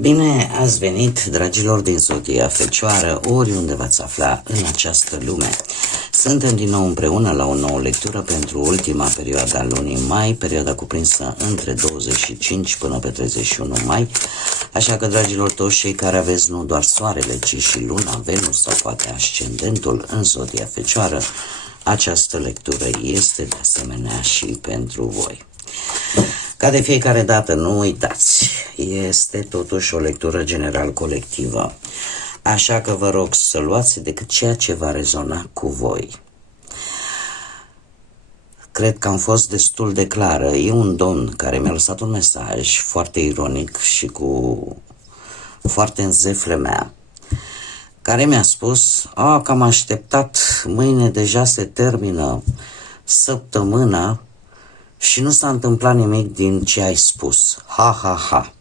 Bine ați venit, dragilor din Zodia Fecioară, oriunde v-ați afla în această lume. Suntem din nou împreună la o nouă lectură pentru ultima perioadă a lunii mai, perioada cuprinsă între 25 până pe 31 mai. Așa că, dragilor, toți cei care aveți nu doar soarele, ci și luna, Venus sau poate ascendentul în Zodia Fecioară, această lectură este de asemenea și pentru voi. Ca de fiecare dată, nu uitați, este totuși o lectură general colectivă, așa că vă rog să luați decât ceea ce va rezona cu voi. Cred că am fost destul de clară. E un domn care mi-a lăsat un mesaj foarte ironic și foarte în zefle mea, care mi-a spus: că am așteptat, mâine deja se termină săptămâna și nu s-a întâmplat nimic din ce ai spus. Ha, ha, ha.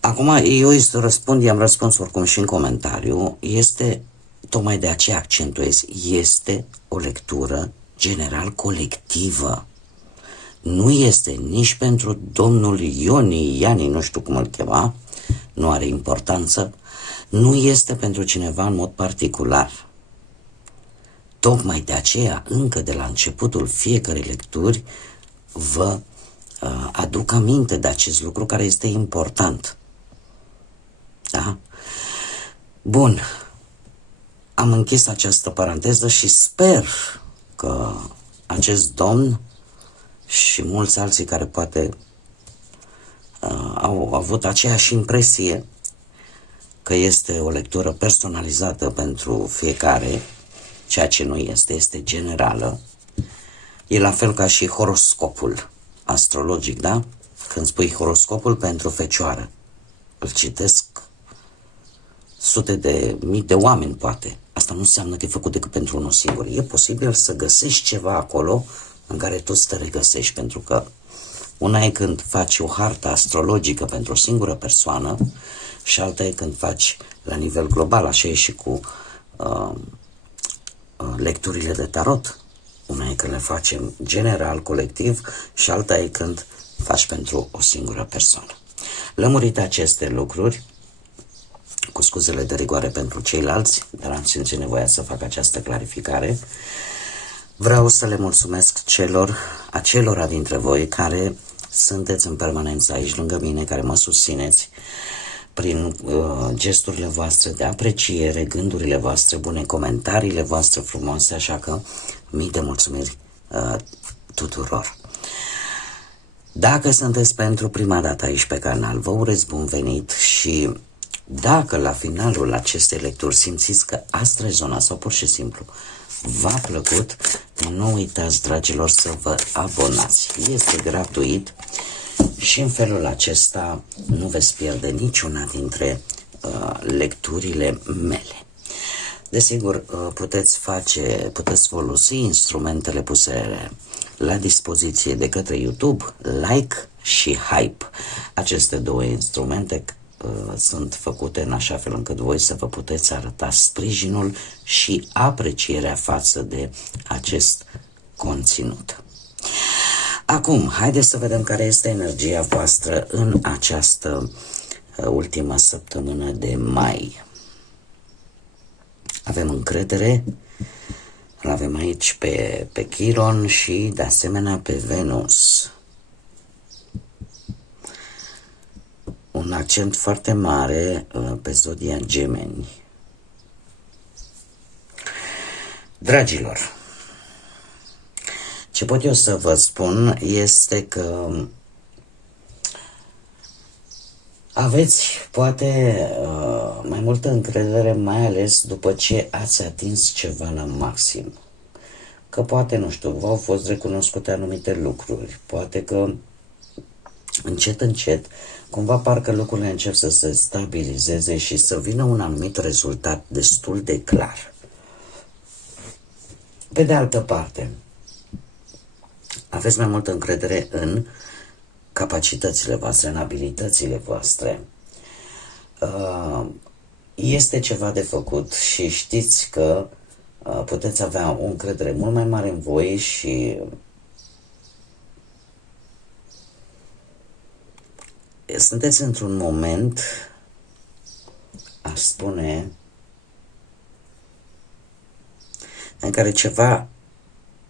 Acum, eu îi răspund, i-am răspuns oricum și în comentariu, este, tocmai de aceea accentuez, este o lectură general colectivă. Nu este nici pentru domnul Iani, nu știu cum îl chema, nu are importanță, nu este pentru cineva în mod particular. Tocmai de aceea, încă de la începutul fiecărei lecturi, vă aduc aminte de acest lucru care este important. Da? Bun. Am închis această paranteză și sper că acest domn și mulți alții care poate au avut aceeași impresie că este o lectură personalizată pentru fiecare, ceea ce nu este generală. E la fel ca și horoscopul astrologic, da? Când spui horoscopul pentru Fecioară, îl citesc sute de mii de oameni, poate. Asta nu înseamnă că e făcut decât pentru unul singur. E posibil să găsești ceva acolo în care tu să te regăsești, pentru că una e când faci o hartă astrologică pentru o singură persoană și alta e când faci la nivel global. Așa e și cu lecturile de tarot. Una e când le facem general, colectiv, și alta e când faci pentru o singură persoană. Lămurite aceste lucruri, cu scuzele de rigoare pentru ceilalți, dar am simțit nevoia să fac această clarificare, vreau să le mulțumesc acelora dintre voi care sunteți în permanență aici lângă mine, care mă susțineți prin gesturile voastre de apreciere, gândurile voastre bune, comentariile voastre frumoase, așa că mii de mulțumiri tuturor. Dacă sunteți pentru prima dată aici pe canal, vă urez bun venit și dacă la finalul acestei lecturi simțiți că ați rezonat sau pur și simplu v-a plăcut, nu uitați, dragilor, să vă abonați. Este gratuit și în felul acesta nu veți pierde niciuna dintre lecturile mele. Desigur, puteți folosi instrumentele puse la dispoziție de către YouTube, like și hype. Aceste două instrumente sunt făcute în așa fel încât voi să vă puteți arăta sprijinul și aprecierea față de acest conținut. Acum, haideți să vedem care este energia voastră în această ultimă săptămână de mai. Avem încredere, îl avem aici pe Chiron și de asemenea pe Venus. Un accent foarte mare pe Zodia Gemeni. Dragilor, ce pot eu să vă spun este că aveți poate mai multă încredere, mai ales după ce ați atins ceva la maxim. Că poate, nu știu, v-au fost recunoscute anumite lucruri, poate că încet, cumva parcă lucrurile încep să se stabilizeze și să vină un anumit rezultat destul de clar. Pe de altă parte, aveți mai multă încredere în capacitățile voastre, în abilitățile voastre. Este ceva de făcut și știți că puteți avea o încredere mult mai mare în voi și sunteți într-un moment, aș spune, în care ceva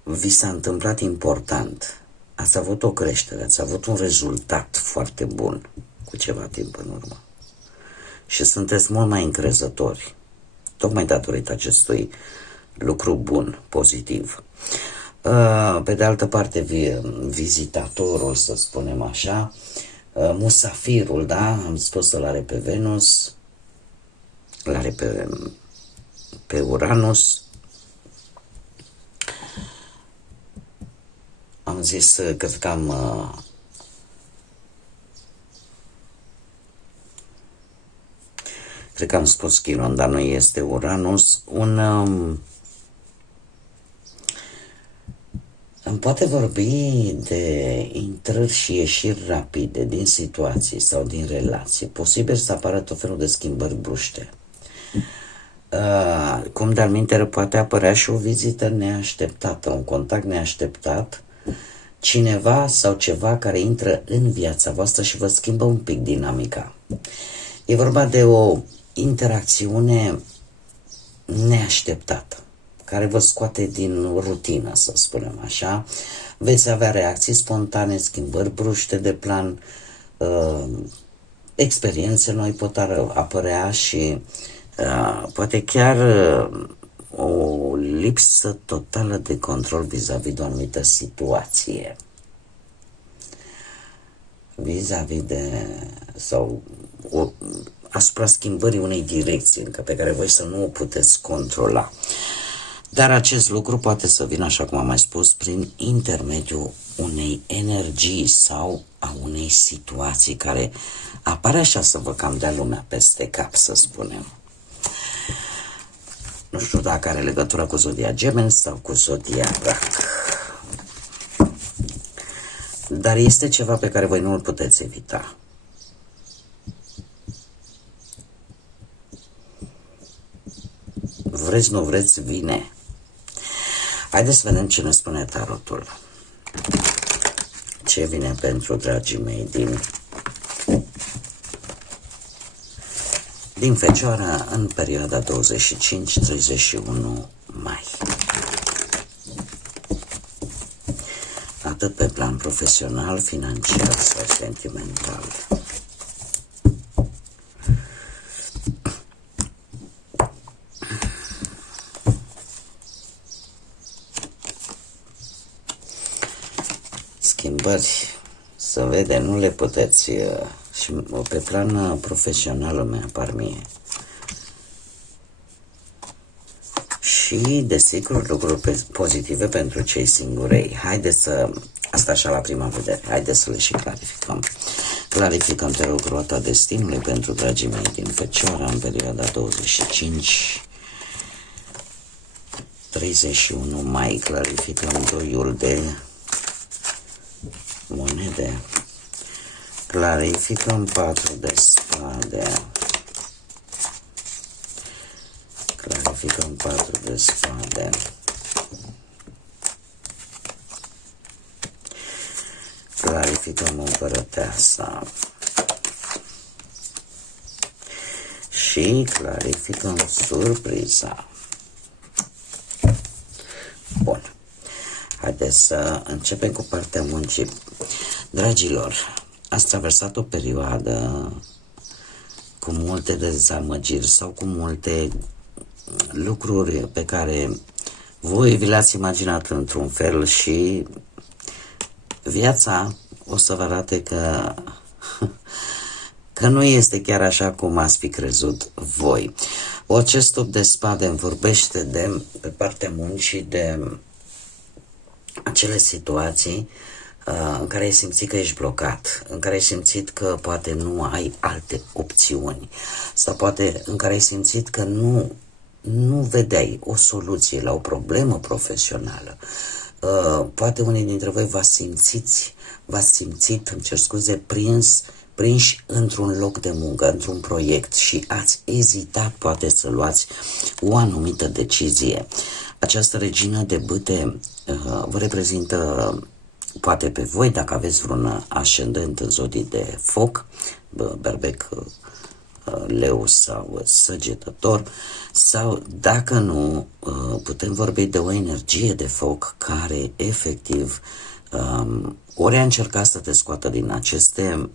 vi s-a întâmplat important. Ați avut o creștere, ați avut un rezultat foarte bun cu ceva timp în urmă. Și sunteți mult mai încrezători, tocmai datorită acestui lucru bun, pozitiv. Pe de altă parte, vizitatorul, să spunem așa, musafirul, da? Am spus să-l are pe Venus, îl are pe Uranus. Am zis, cred că am spus Chiron, dar nu este Uranus. Îmi poate vorbi de intrări și ieșiri rapide din situații sau din relații. Posibil să apară tot felul de schimbări bruște. Cum de-al minteri poate apărea și o vizită neașteptată, un contact neașteptat, cineva sau ceva care intră în viața voastră și vă schimbă un pic dinamica. E vorba de o interacțiune neașteptată, care vă scoate din rutină, să spunem așa. Veți avea reacții spontane, schimbări bruște de plan, experiențe noi pot apărea și poate chiar o lipsă totală de control vis-a-vis de o anumită situație. Vis-a-vis de, sau asupra schimbării unei direcții pe care voi să nu o puteți controla. Dar acest lucru poate să vină, așa cum am mai spus, prin intermediul unei energii sau a unei situații care apare așa să vă cam dea lumea peste cap, să spunem. Nu știu dacă are legătură cu zodia Gemeni sau cu zodia Rac. Dar este ceva pe care voi nu îl puteți evita. Vreți, nu vreți, vine. Haideți să vedem ce ne spune tarotul. Ce vine pentru dragii mei din Fecioară în perioada 25-31 mai. Atât pe plan profesional, financiar sau sentimental. Schimbări, să vede, nu le puteți, și pe plan profesional îmi apar mie. Și, desigur, lucruri pozitive pentru cei singurei. Haideți să, asta așa la prima vedere, haideți să le și clarificăm. Clarificăm, te rog, roata destinului pentru dragii mei din Fecioară în perioada 25-31 mai. Clarificăm doiul de monede. Clarificăm 4 de spade. Clarificăm 4 de spade. Clarificăm împărăteasa. Și clarificăm surpriza. Bun. Haideți să începem cu partea muncii. Dragilor, ați traversat o perioadă cu multe dezamăgiri sau cu multe lucruri pe care voi vi le-ați imaginat într-un fel și viața o să vă arate că nu este chiar așa cum ați fi crezut voi. Acest top de spade îmi vorbește de, pe partea muncii, de acele situații în care ai simțit că ești blocat, în care ai simțit că poate nu ai alte opțiuni sau poate în care ai simțit că nu vedeai o soluție la o problemă profesională. Poate unii dintre voi v-ați simțit, îmi cer scuze, prinși într-un loc de muncă, într-un proiect și ați ezitat poate să luați o anumită decizie. Această regină de bâte vă reprezintă poate pe voi, dacă aveți vreun ascendent în zodii de foc, berbec, leu sau săgetător, sau dacă nu, putem vorbi de o energie de foc care efectiv ori a încercat să te scoată din aceste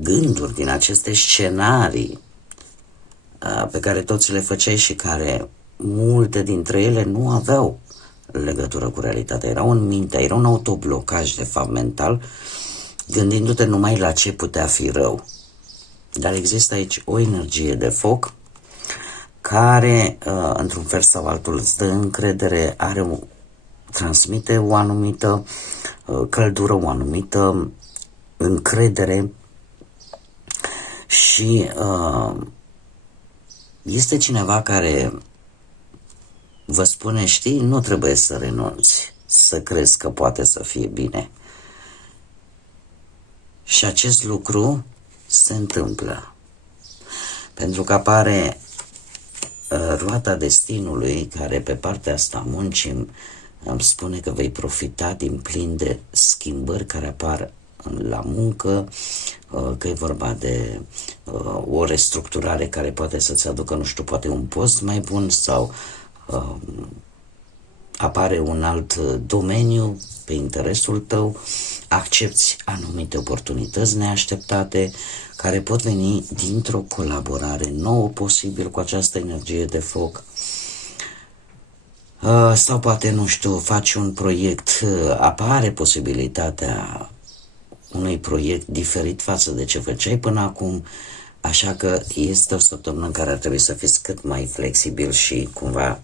gânduri, din aceste scenarii pe care toți le făceai și care multe dintre ele nu aveau legătură cu realitatea, erau în minte, era un autoblocaj de fapt mental, gândindu-te numai la ce putea fi rău. Dar există aici o energie de foc care, într-un fel sau altul, îți dă încredere, transmite o anumită căldură, o anumită încredere și este cineva care vă spune, știi, nu trebuie să renunți, să crezi că poate să fie bine. Și acest lucru se întâmplă. Pentru că apare roata destinului, care pe partea asta muncii îmi spune că vei profita din plin de schimbări care apar la muncă, că e vorba de o restructurare care poate să-ți aducă, nu știu, poate un post mai bun sau apare un alt domeniu pe interesul tău, accepți anumite oportunități neașteptate care pot veni dintr-o colaborare nouă posibil cu această energie de foc. Sau poate, nu știu, faci un proiect, apare posibilitatea unui proiect diferit față de ce făceai până acum, așa că este o săptămână în care ar trebui să fiți cât mai flexibil și cumva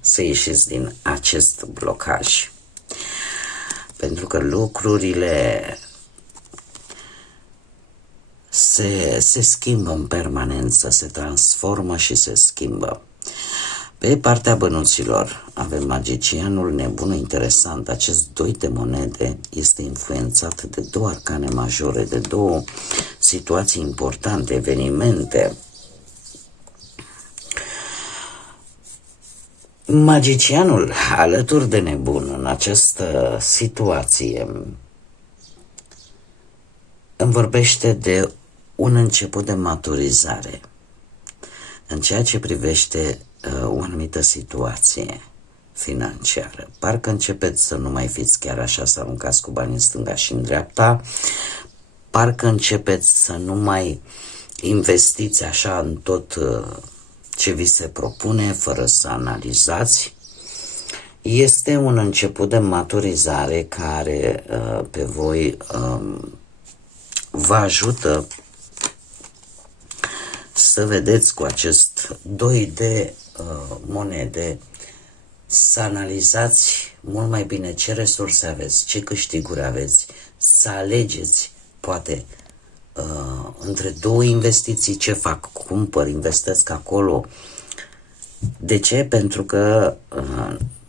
să ieșiți din acest blocaj. Pentru că lucrurile se schimbă în permanență, se transformă și se schimbă. Pe partea bănuților avem magicianul, nebunul, interesant. Acest 2 de monede este influențat de 2 arcane majore, de 2 situații importante, evenimente. Magicianul, alături de nebun în această situație, îmi vorbește de un început de maturizare în ceea ce privește o anumită situație financiară. Parcă începeți să nu mai fiți chiar așa, să aruncați cu bani în stânga și în dreapta, parcă începeți să nu mai investiți așa în tot ce vi se propune, fără să analizați. Este un început de maturizare care pe voi vă ajută să vedeți cu acest 2 de monede, să analizați mult mai bine ce resurse aveți, ce câștiguri aveți, să alegeți, poate, între 2 investiții, ce fac, cumpăr, investesc acolo. De ce? Pentru că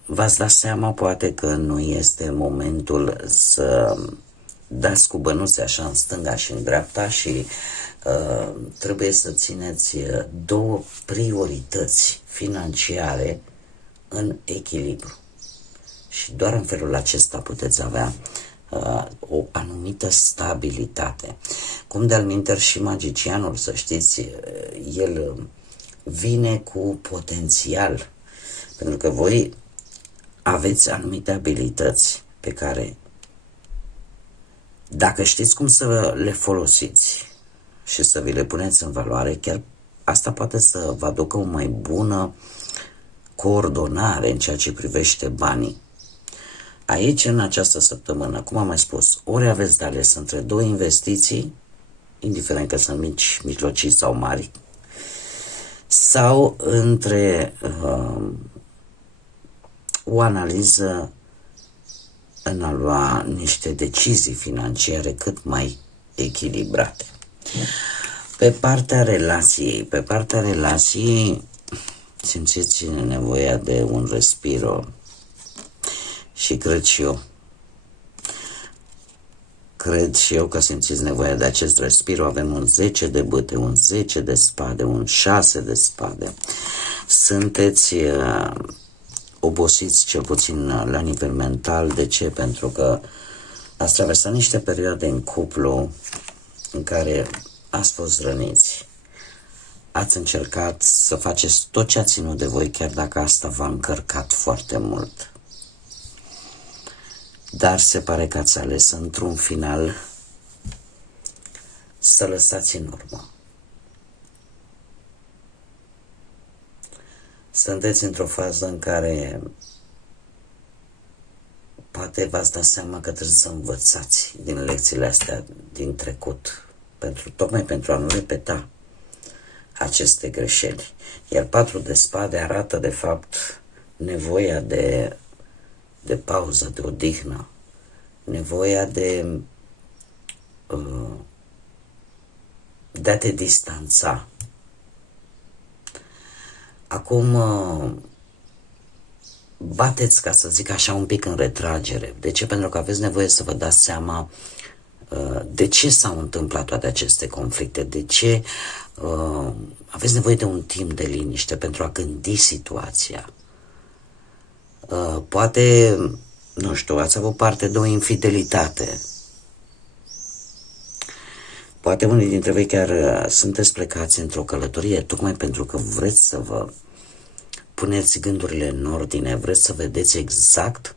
v-ați dat seama, poate, că nu este momentul să dați cu bănuți așa în stânga și în dreapta și trebuie să țineți 2 priorități financiare în echilibru. Și doar în felul acesta puteți avea o anumită stabilitate. Cum de-al minteri și magicianul, să știți, el vine cu potențial, pentru că voi aveți anumite abilități pe care, dacă știți cum să le folosiți și să vi le puneți în valoare, chiar asta poate să vă aducă o mai bună coordonare în ceea ce privește banii. Aici, în această săptămână, cum am mai spus, ori aveți de ales între 2 investiții, indiferent că sunt mici, mijlocii sau mari, sau între o analiză în a lua niște decizii financiare cât mai echilibrate. Pe partea relației, simțiți nevoia de un respiro și cred și eu că simțiți nevoia de acest respiro. Avem un 10 de bâte, un 10 de spade, un 6 de spade. Sunteți obosiți, cel puțin la nivel mental. De ce? Pentru că ați traversat niște perioade în cuplu în care ați fost răniți. Ați încercat să faceți tot ce a ținut de voi, chiar dacă asta v-a încărcat foarte mult. Dar se pare că ați ales într-un final să lăsați în urmă. Sunteți într-o fază în care poate v-ați dat seama că trebuie să învățați din lecțiile astea din trecut, tocmai pentru a nu repeta aceste greșeli. Iar 4 de spade arată de fapt nevoia de pauză, de odihnă, nevoia de a te distanța. Acum bateți, ca să zic așa, un pic în retragere. De ce? Pentru că aveți nevoie să vă dați seama de ce s-au întâmplat toate aceste conflicte, de ce aveți nevoie de un timp de liniște pentru a gândi situația. Poate, nu știu, ați avut parte de o infidelitate. Poate unii dintre voi chiar sunteți plecați într-o călătorie tocmai pentru că vreți să vă puneți gândurile în ordine, vreți să vedeți exact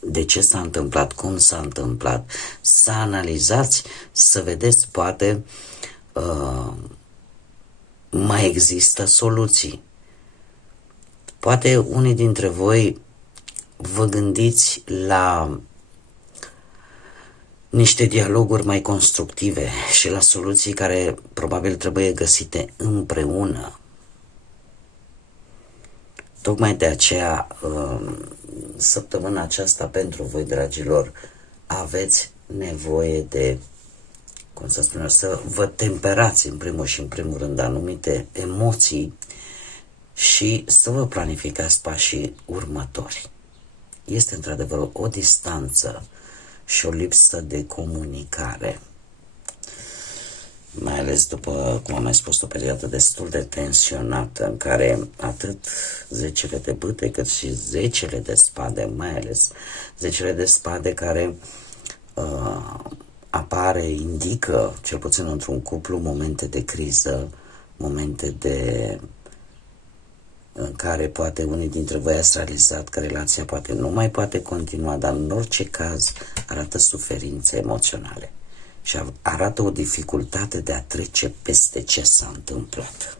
de ce s-a întâmplat, cum s-a întâmplat, să analizați, să vedeți, poate mai există soluții. Poate unii dintre voi vă gândiți la niște dialoguri mai constructive și la soluții care probabil trebuie găsite împreună. Tocmai de aceea, săptămâna aceasta pentru voi, dragilor, aveți nevoie de, cum să spun, să vă temperați în primul rând anumite emoții și să vă planificați pașii următori. Este într-adevăr o distanță și o lipsă de comunicare, mai ales după, cum am mai spus, o perioadă destul de tensionată în care atât 10 de bâte cât și 10 de spade, mai ales 10 de spade care apare, indică, cel puțin într-un cuplu, momente de criză, momente în care poate unii dintre voi ați realizat că relația poate nu mai poate continua, dar în orice caz arată suferințe emoționale și arată o dificultate de a trece peste ce s-a întâmplat.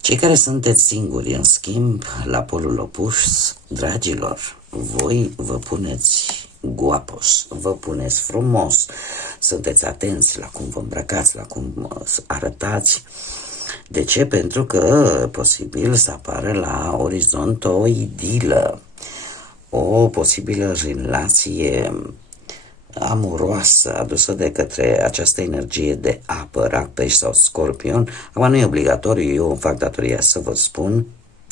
Cei care sunteți singuri, în schimb, la polul opus, dragilor, voi vă puneți guapos, vă puneți frumos, sunteți atenți la cum vă îmbrăcați, la cum arătați. De ce? Pentru că posibil să apară la orizont o idilă, o posibilă relație amuroasă adusă de către această energie de apă, rac, pești sau scorpion. Acum nu e obligatoriu, eu îmi fac datoria să vă spun,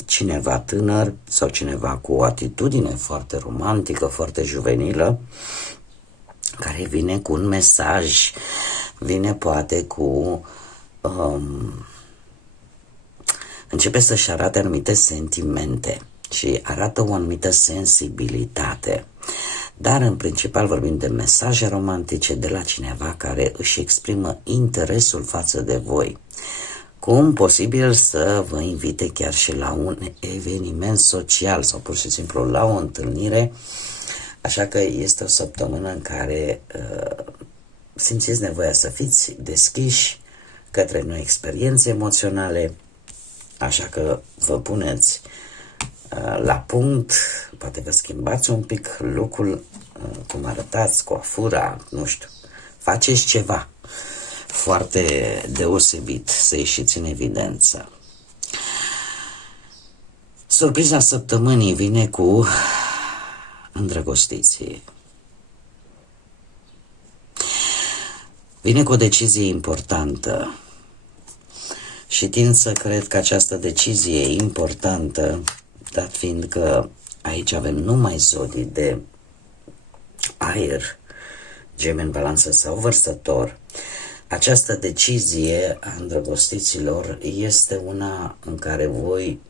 cineva tânăr sau cineva cu o atitudine foarte romantică, foarte juvenilă, care vine cu un mesaj, vine poate cu începe să-și arate anumite sentimente și arată o anumită sensibilitate. Dar în principal vorbim de mesaje romantice de la cineva care își exprimă interesul față de voi. Cum posibil să vă invite chiar și la un eveniment social sau pur și simplu la o întâlnire. Așa că este o săptămână în care simțiți nevoia să fiți deschiși către noi experiențe emoționale. Așa că vă puneți la punct, poate vă schimbați un pic look-ul, cum arătați, coafura, nu știu, faceți ceva foarte deosebit să ieșiți în evidență. Surpriza săptămânii vine cu îndrăgostiții. Vine cu o decizie importantă și tind să cred că această decizie e importantă, dat fiind că aici avem numai zodii de aer, Gemeni, Balanță sau Vărsător. Această decizie a îndrăgostiților este una în care voi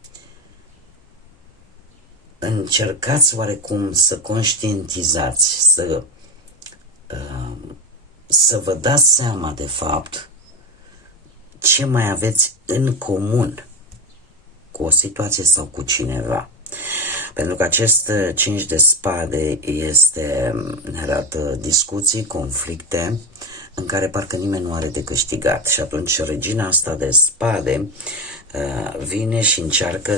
încercați oarecum să conștientizați, să vă dați seama de fapt ce mai aveți în comun cu o situație sau cu cineva. Pentru că acest 5 de spade ne arată discuții, conflicte, în care parcă nimeni nu are de câștigat. Și atunci regina asta de spade vine și încearcă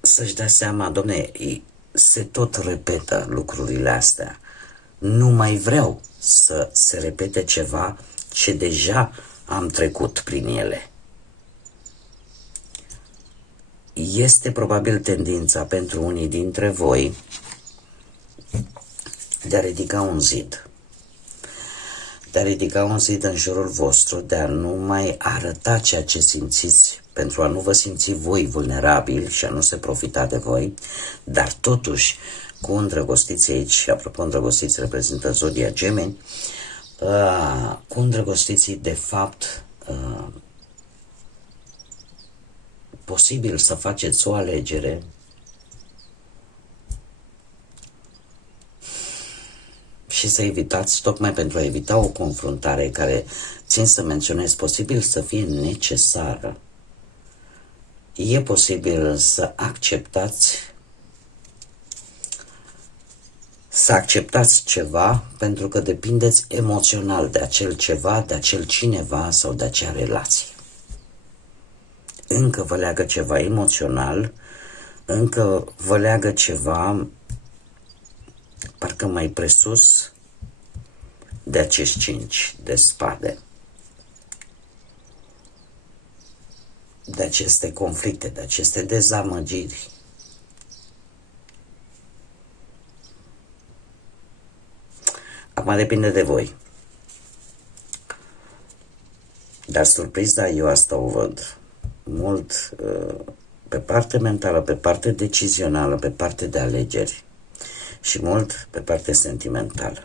să-și dea seama, domne, se tot repetă lucrurile astea. Nu mai vreau să se repete ceva ce deja am trecut prin ele. Este probabil tendința pentru unii dintre voi de a ridica un zid. De a ridica un zid în jurul vostru, de a nu mai arăta ceea ce simțiți, pentru a nu vă simți voi vulnerabili și a nu se profita de voi, dar totuși cu îndrăgostiți aici, apropo, îndrăgostiți reprezintă zodia Gemeni, cu îndrăgostiții de fapt posibil să faceți o alegere și să evitați, tocmai pentru a evita o confruntare care, țin să menționez, posibil să fie necesară. E posibil să acceptați ceva pentru că depindeți emoțional de acel ceva, de acel cineva sau de acea relație. Încă vă leagă ceva emoțional, încă vă leagă ceva parcă mai presus de acești 5 de spade, de aceste conflicte, de aceste dezamăgiri. Acum depinde de voi. Dar surpriza, eu asta o văd mult pe parte mentală, pe parte decizională, pe parte de alegeri și mult pe parte sentimentală.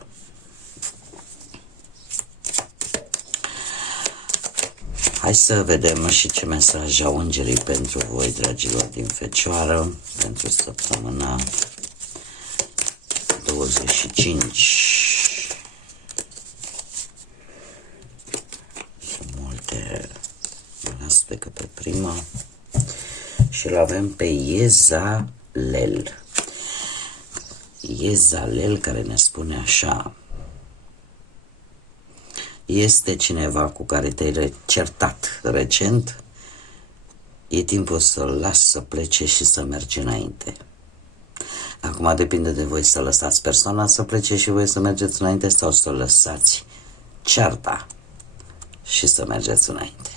Hai să vedem și ce mesaj au îngerii pentru voi, dragilor din Fecioară, pentru săptămâna 25. Sunt multe, las pe că pe prima și îl avem pe Iezalel. Iezalel, care ne spune așa: este cineva cu care te-ai certat recent, e timpul să-l lași să plece și să mergi înainte. Acum depinde de voi să lăsați persoana să plece și voi să mergeți înainte sau să lăsați cearta și să mergeți înainte.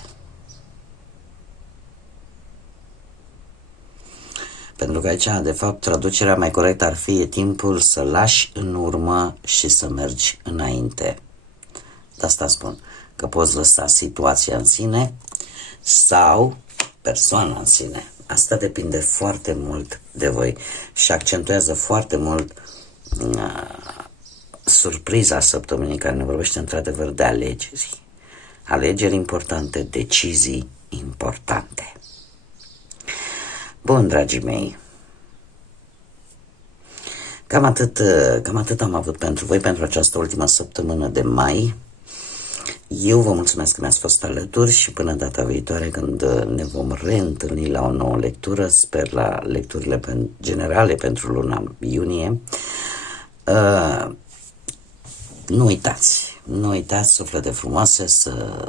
Pentru că aici, de fapt, traducerea mai corectă ar fi: e timpul să lași în urmă și să mergi înainte. De asta spun că poți lăsa situația în sine sau persoana în sine. Asta depinde foarte mult de voi și accentuează foarte mult surpriza săptămânii, care ne vorbește într-adevăr de alegeri. Alegeri importante, decizii importante. Bun, dragii mei, cam atât am avut pentru voi pentru această ultimă săptămână de mai. Eu vă mulțumesc că mi-ați fost alături și până data viitoare, când ne vom reîntâlni la o nouă lectură, sper la lecturile generale pentru luna iunie, nu uitați, suflete frumoase,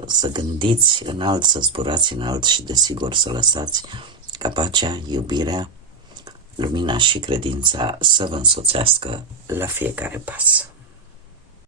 să gândiți înalt, să zburați înalt și desigur să lăsați ca pacea, iubirea, lumina și credința să vă însoțească la fiecare pas.